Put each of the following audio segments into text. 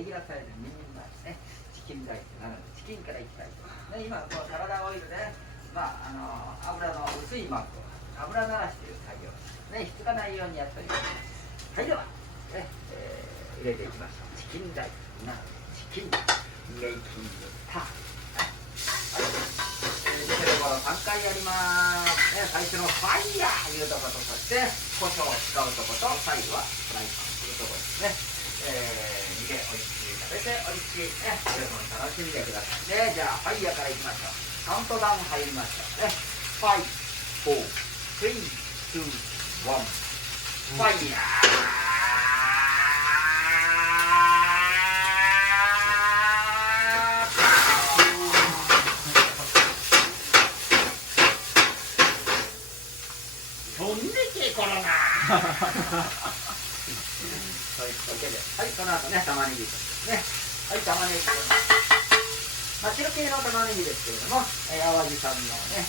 レギュラーサイズ2人前ね、チキンライスなのでチキンからいきたいと思います。ね、今こうサラダオイルで、油の薄い膜を油慣らしという作業ね、ひっつかないようにやっております。はい、では、ね入れていきましょう。チキンライスなのでチキンメイキングターン。出てる頃3回やります、ね、最初のファイヤーいうところと、そして胡椒を使うところと、最後はフライパンというところですね。見ておいしい、食べておいしい、ね、十分楽しんでくださいね。じゃあファイヤーからいきましょう。カウントダウン入りましょうね。5、4、3、2、1、ファイヤー。はい、この後ね、玉ねぎですね。はい、玉ねぎ。白系の玉ねぎですけれども、淡路さんのね、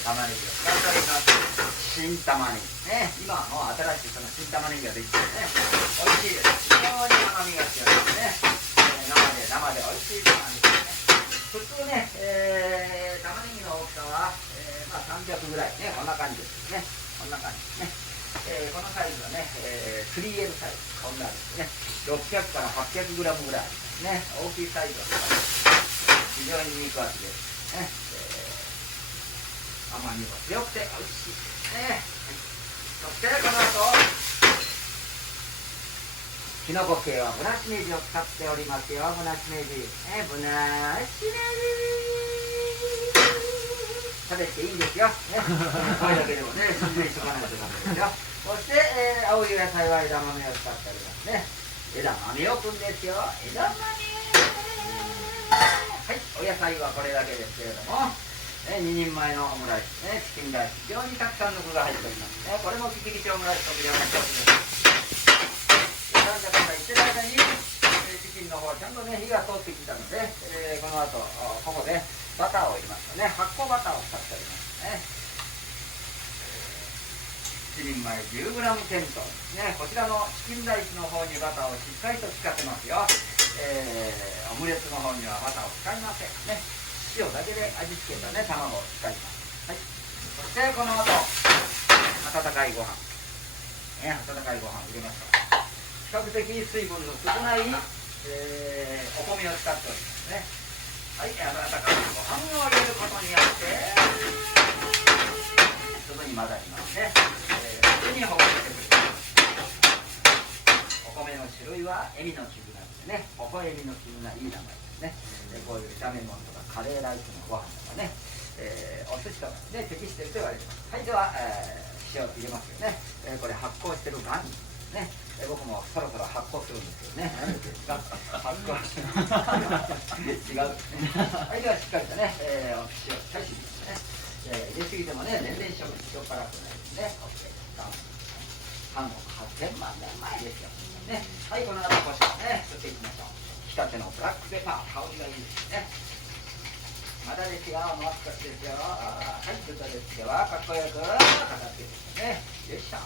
玉ねぎを使っております。新玉ねぎね。今はもう新しいその新玉ねぎができてね、美味しいです。非常に甘みが強いですね。生で美味しい玉ねぎですね。普通ね、玉ねぎの大きさは、300ぐらいね、こんな感じですね。こんな感じですね。このサイズはね、3L サイズ、こんなですね、600から800グラムぐらいありますね。大きいサイズは非常に肉厚ですね。甘みも強くて美味しいですね。はい、そしてこの後、きのこ系はブナシメジを使っておりますよ。ブナシメジ、ブナシメジ食べていいんですよ、ね、これだけでもね、準備しとかないとダメですよ。そして、青い野菜は枝豆を使っておりますね。枝豆をくんですよ。枝豆。はい、お野菜はこれだけですけれども、2人前のオムライス、ね、チキンライス、非常にたくさんの具が入っておりますね。これもピキピキオムライスとビリヤニです。なんだかんだ言ってる間に、チキンの方はちゃんとね、火が通ってきたので、この後、ここでバターを入れますね。発酵バターを使っておりますね。1人前 10g 検討ですね。こちらのチキンライスの方にバターをしっかりと使ってますよ。オムレツの方にはバターを使いませんね。塩だけで味付けたね、卵を使います。はい、そしてこの後、温かいご飯、温かいご飯を入れましょう。比較的水分の少ない、お米を使っておりますね。はい、温かいご飯を入れることによってすぐに混ざりますね。すぐにほぐしてくれます。お米の種類はエビの粒なんですね。ほほエビの粒がいい名前ですね。こういう炒め物とかカレーライスのご飯とかね、お寿司とかね、適していると言われてます。はい、では、塩入れますよね。これ発酵してるガンですね。僕もそろそろ発酵するんですよね。何ですか発酵違うですね。はい、ではしっかりとね、お塩しっかりしてですね。入れすぎてもね、全然塩っ辛くないですね。OK ですか。韓国8000万年前ですよ。ね、はい、この後こしょうね、振っていきましょう。ひたてのブラックペパー、香りがいいですね。まだですよ、もう少しですよ。はい、ちょっとですでは、かっこよくかかってですね。よいしょ。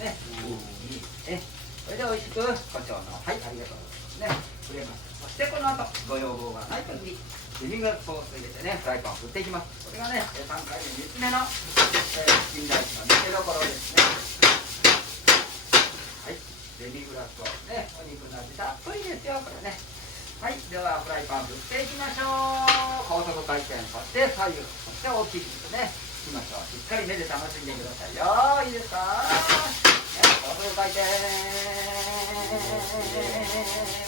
ね、いいね。それで美味しく胡椒の、はい、ありがとうございますね。触れます。そしてこの後、ご要望がない限り、デミグラスソース入れてね、フライパンを振っていきます。これがね、3回目、3つ目の、チキンライスの見せどころですね。はい、デミグラスソースね、お肉の味たっぷりですよ、これね。はい、ではフライパン振っていきましょう。高速回転、そして左右、そして大きいですね。いきましょう。しっかり目で楽しんでくださいよ。いいですか？高速回転。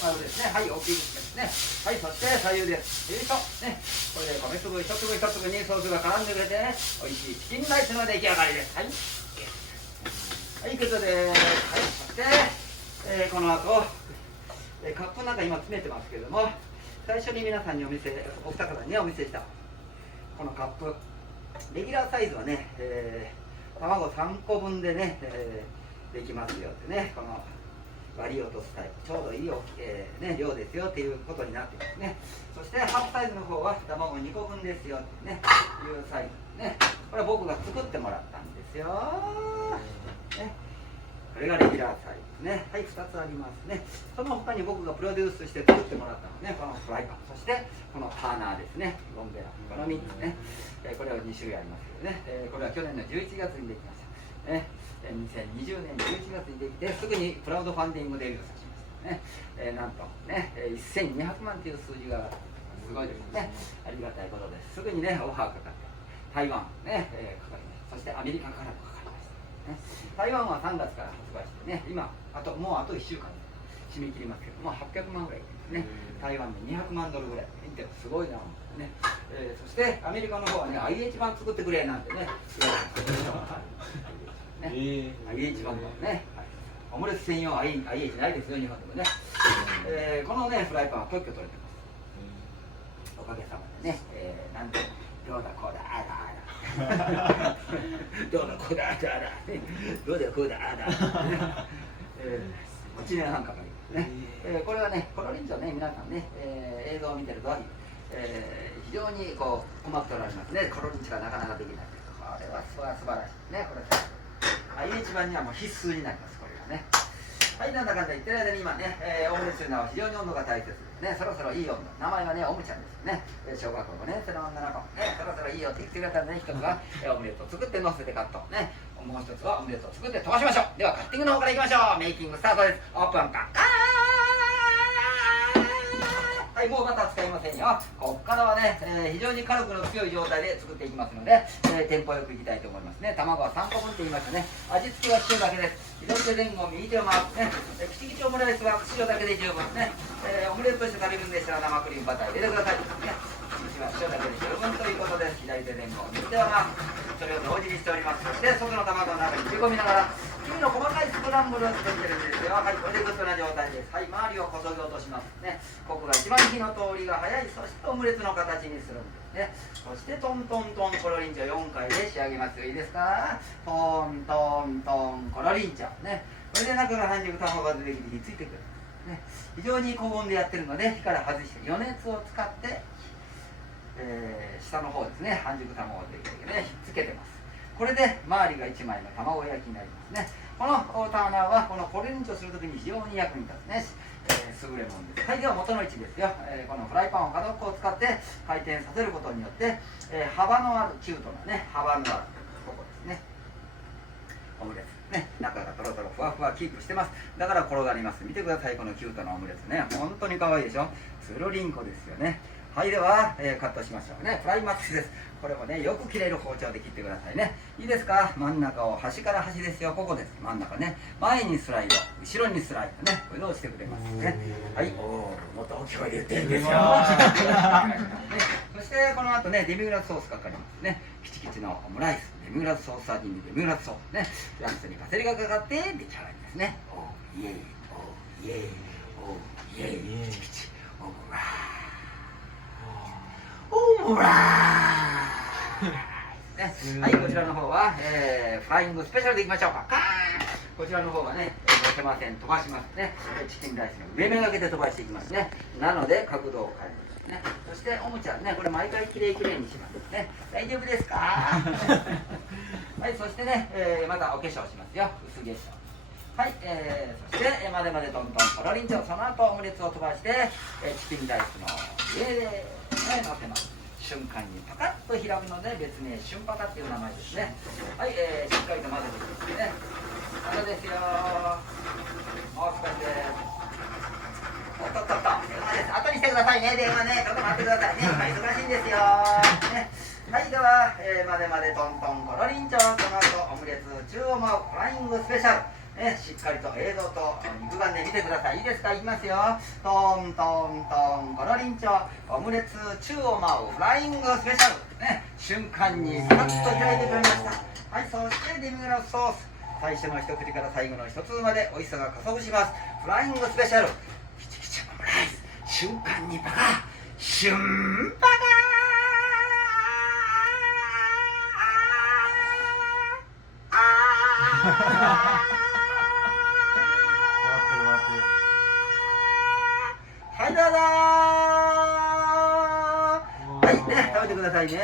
まずですね。はい、大きいですね。はい、そして左右です。よいしょ。ね、これで米粒一粒一粒にソースが絡んでくれて、ね、美味しいチキンライスの出来上がりです。はい。はい、グッドです。はい、そして、この後、カップの中今詰めてますけれども、最初に皆さんにお二方にねお見せしたこのカップ、レギュラーサイズはね、卵3個分でね、できますよってね、この割り落とすタイプ、ちょうどいい量ですよっていうことになっていますね。そしてハーフサイズの方は卵2個分ですよってねいうサイズね。これは僕が作ってもらったんですよ、ね。これがレギュラーサイズですね。はい、2つありますね。その他に僕がプロデュースして作ってもらったのはね、このフライパン、そしてこのターナーですね、ゴンベラ、この3つね。これは2種類ありますけどね、これは去年の11月にできました。ね、2020年11月にできて、すぐにクラウドファンディングデビューさせましたね。なんとね、1200万という数字がすごいですね。ありがたいことです。すぐにね、オファーかかって、台湾ね、かかりました。そしてアメリカからもかかりました。台湾は3月から発売してね、今、もうあと1週間で締め切りますけども、800万ぐらいですね。台湾で200万ドルぐらい。インテルすごいな、ね。そしてアメリカの方はね、IH 版作ってくれなんてね、IH 版もね、オムレツ専用 IH ないですよ、日本でもね。このね、フライパンは特許取れてます。おかげさまでね、なんと、どうだこうだあだあだどうだこうだあだあだどうだこうだあだ1年半かかりますね。これはね、コロリンチョね、皆さんね、映像を見てると、非常にこう困っておられますね。コロリンチョがなかなかできない。これは素晴らしいね。これIH 版にはもう必須になります、これがね。はい、なんだかんだ言ってる間に今ね、オムレツというのは非常に温度が大切ですね。そろそろいい温度。名前はね、オムちゃんですよね。小学校5年生の女の子。ね、そろそろいいよって言ってくれたらね、一つはオムレツを作って乗せてカット。ね、もう一つはオムレツを作って飛ばしましょう。では、カッティングの方からいきましょう。メイキングスタートです。オープンカッカー。はい、もうまた使いませんよ。ここからはね、非常に火力の強い状態で作っていきますので、テンポよくいきたいと思いますね。卵は3個分って言いましたね。味付けは塩だけです。左手前後、右手を回すね。キチキチオムライスは塩だけで十分ね。オムレツとして食べるんでしたら生クリームバター入れてください。ね、は塩だけで十分ということです。左手前後、右手はそれを同時にしております。そして外の卵の中に切り込みながら、黄身の細かいスクランブルを作ってるんですよ。はい、これでグッドな状態です。はい、周りをこそぎ落としますね。ここが一番火の通りが早い。そしてオムレツの形にするんですね。そしてトントントンコロリンチョ4回で仕上げますよ。いいですか？トントントンコロリンチョね。これで中が半熟卵が出てきてひっついてくる。ね、非常に高温でやってるので、火から外して余熱を使って、下の方ですね、半熟卵が出てきてね、ひっつけてます。これで周りが1枚の卵焼きになりますね。このターナーはこのコロリンチョするときに非常に役に立つね、優れものです。はい、では元の位置ですよ。このフライパンを角っこを使って回転させることによって、幅のあるキュートなね、幅のあるここですね、オムレツね、中がトロトロふわふわキープしてます。だから転がります。見てください、このキュートなオムレツね、本当に可愛いでしょ。つるりんこですよね。はい、では、カットしましょうね。フライマックスです。これもね、よく切れる包丁で切ってくださいね。いいですか？真ん中を端から端ですよ。ここです。真ん中ね。前にスライド、後ろにスライドね。こういうのをしてくれますね。はい、もっと大きい声で言ってるんですよ。そしてこの後ね、デミグラスソースかかりますね。キチキチのオムライス、デミグラスソース味にデミグラスソースね。ラストにパセリがかかって出来上がりですね。おーイエイ、おーイエイ、おーイエイ、キチキチオムライス。オムライス、はい、こちらの方は、フライングスペシャルでいきましょうか。こちらの方はね、乗せません、飛ばしますね。チキンライスの上目がけて飛ばしていきますね。なので角度を変えますね。そしておもちゃね、これ毎回きれいにしますね。大丈夫ですか？はい、そしてね、またお化粧しますよ。薄化粧。はい、そしてまでまでトントンコロリンチョ、その後オムレツを飛ばして、チキンライスの上で乗せます。瞬間にパカッと開くので別名瞬パカっていう名前ですね。はい、しっかりと混ぜていきますね。まだですよ。もう少しです。おっとっとっと、電話です。後にしてくださいね、電話ね。ちょっと待ってくださいね。今忙しいんですよ。ね、はい、では、までまでトントンコロリンチョ、この後オムレツ中央マウフライングスペシャル。ね、しっかりと映像と肉眼で見てください。いいですか？いきますよ。トントントンコロリンチョ、オムレツ宙を舞うフライングスペシャル、ね、瞬間にパカッと開いてくれました。はい、そしてデミグラスソース、最初の一口から最後の一粒まで美味しさが加速します。フライングスペシャル、キチキチオムライス、瞬間にパカッ、瞬パカーはい、どうぞー。はい、ね、食べてくださいね。